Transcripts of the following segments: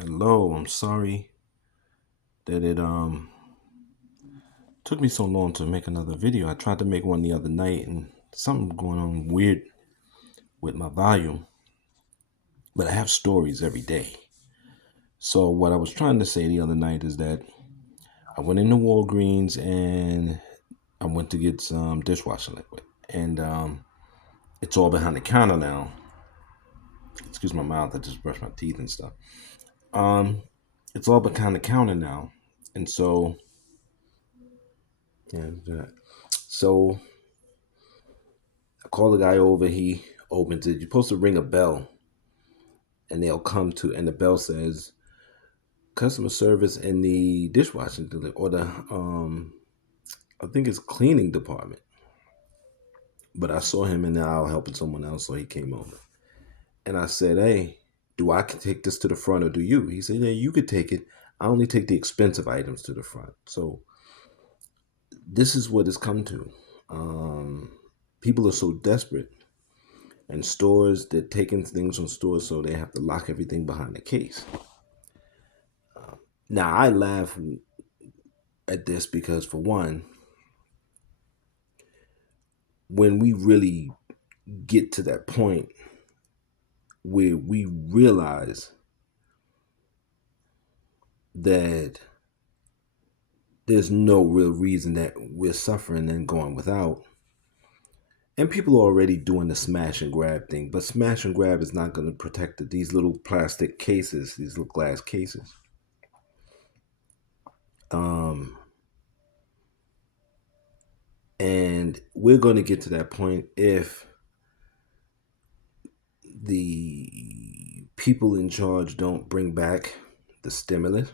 Hello, I'm sorry that it took me so long to make another video. I tried to make one the other night and something going on weird with my volume, but I have stories every day. So what I was trying to say the other night is that I went into Walgreens and I went to get some dishwashing liquid. And it's all behind the counter now. Excuse my mouth, I just brushed my teeth and stuff. Um it's all behind the counter now. And so yeah, so I call the guy over. He opens it. You're supposed to ring a bell, and they'll come to. And the bell says customer service in the dishwashing or the I think it's cleaning department. But I saw him in the aisle helping someone else, so he came over. And I said, "Hey, do I can take this to the front or do you?" He said, "Yeah, you could take it. I only take the expensive items to the front." So this is what it's come to. Um, People are so desperate, and stores they're taking things from stores, so they have to lock everything behind the case. Now I laugh at this because, for one, when we really get to that point where we realize that there's no real reason that we're suffering and going without, and people are already doing the smash and grab thing, but smash and grab is not going to protect these little plastic cases, these little glass cases. Um, and we're going to get to that point if the people in charge don't bring back the stimulus,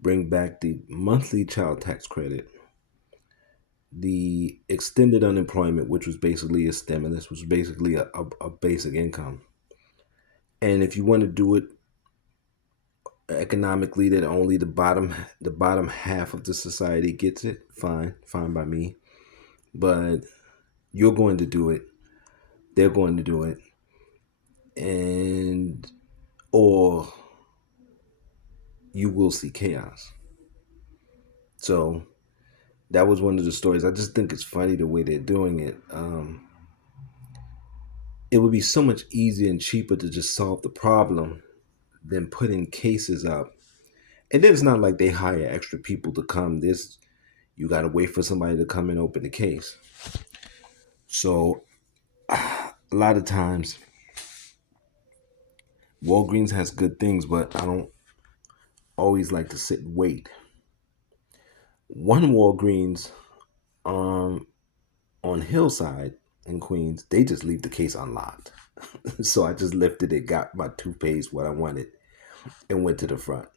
bring back the monthly child tax credit, the extended unemployment, which was basically a stimulus, which was basically a basic income. And if you want to do it economically, that only the bottom half of the society gets it, fine by me. But you're going to do it, they're going to do it, and or you will see chaos. So that was one of the stories. I just think it's funny the way they're doing it. It would be so much easier and cheaper to just solve the problem than putting cases up. And then it's not like they hire extra people to come. This you got to wait for somebody to come and open the case. So a lot of times Walgreens has good things, but I don't always like to sit and wait. One Walgreens um, on Hillside in Queens, they just leave the case unlocked. So I just lifted it, got my toothpaste, what I wanted, and went to the front.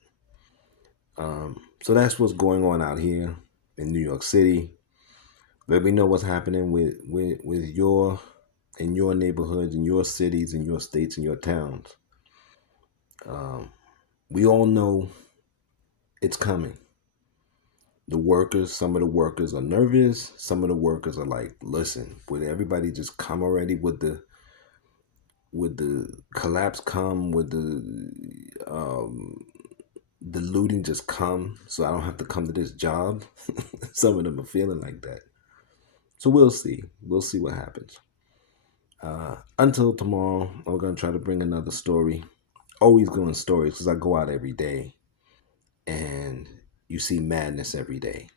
So that's what's going on out here in New York City. Let me know what's happening with your in your neighborhoods, in your cities, in your states, in your towns. We all know it's coming. Some of the workers are nervous. Some of the workers are like, listen, would everybody just come already with the collapse come, with the looting just come, so I don't have to come to this job. Some of them are feeling like that. So we'll see. We'll see what happens. Until tomorrow, I'm gonna try to bring another story. Always going stories because I go out every day and you see madness every day.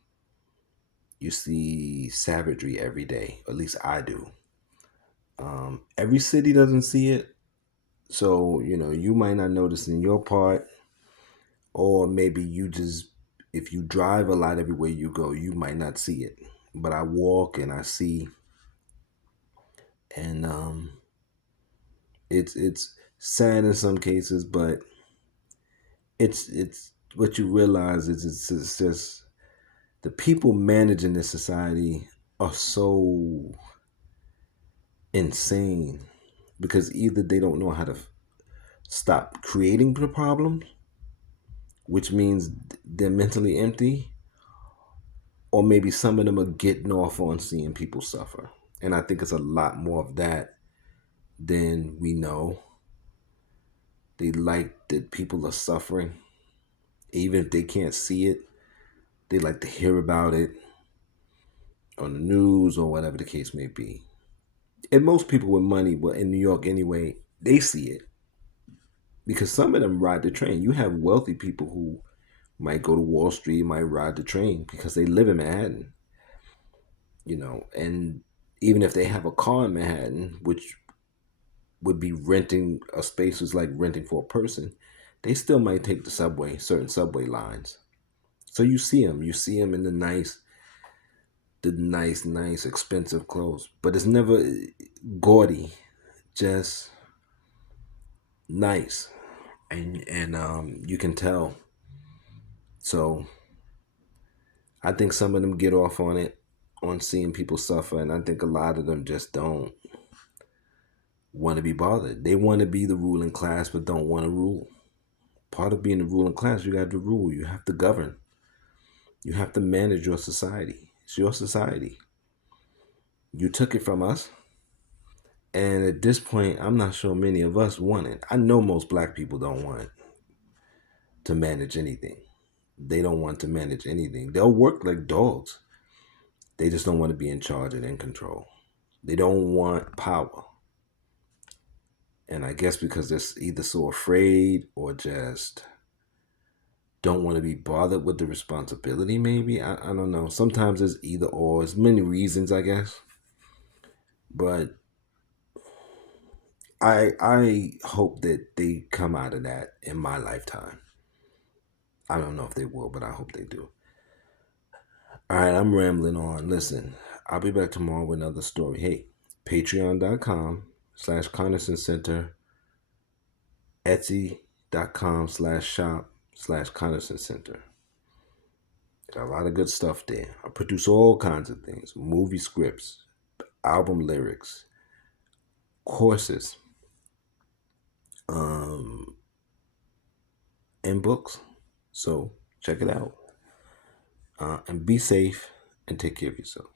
You see savagery every day. At least I do. Every city doesn't see it, so you might not notice in your part, or maybe you just if you drive a lot everywhere you go, you might not see it. But I walk and I see, and it's sad in some cases, but it's what you realize is it's just the people managing this society are so insane because either they don't know how to stop creating the problems, which means they're mentally empty, or maybe some of them are getting off on seeing people suffer. And I think it's a lot more of that than we know. They like that people are suffering. Even if they can't see it, they like to hear about it on the news or whatever the case may be. And most people with money, but in New York anyway, they see it because some of them ride the train. You have wealthy people who might go to Wall Street, might ride the train because they live in Manhattan, and even if they have a car in Manhattan, which would be renting a space is like renting for a person, they still might take the subway, certain subway lines. So you see them in the nice, expensive clothes, but it's never gaudy, just nice, and you can tell. So I think some of them get off on it, on seeing people suffer, and I think a lot of them just don't want to be bothered. They want to be the ruling class, but don't want to rule. Part of being the ruling class, you got to rule. You have to govern. You have to manage your society. It's your society. You took it from us. And at this point, I'm not sure many of us want it. I know most black people don't want to manage anything. They don't want to manage anything. They'll work like dogs. They just don't want to be in charge and in control. They don't want power. And I guess because they're either so afraid or just don't want to be bothered with the responsibility, maybe. I don't know. Sometimes it's either or. It's many reasons, I guess. But I hope that they come out of that in my lifetime. I don't know if they will, but I hope they do. All right, I'm rambling on. Listen, I'll be back tomorrow with another story. Hey, patreon.com/Connerson Center, etsy.com/shop/Connerson Center. Got a lot of good stuff there. I produce all kinds of things: movie scripts, album lyrics, courses, and books. So check it out. And be safe and take care of yourself.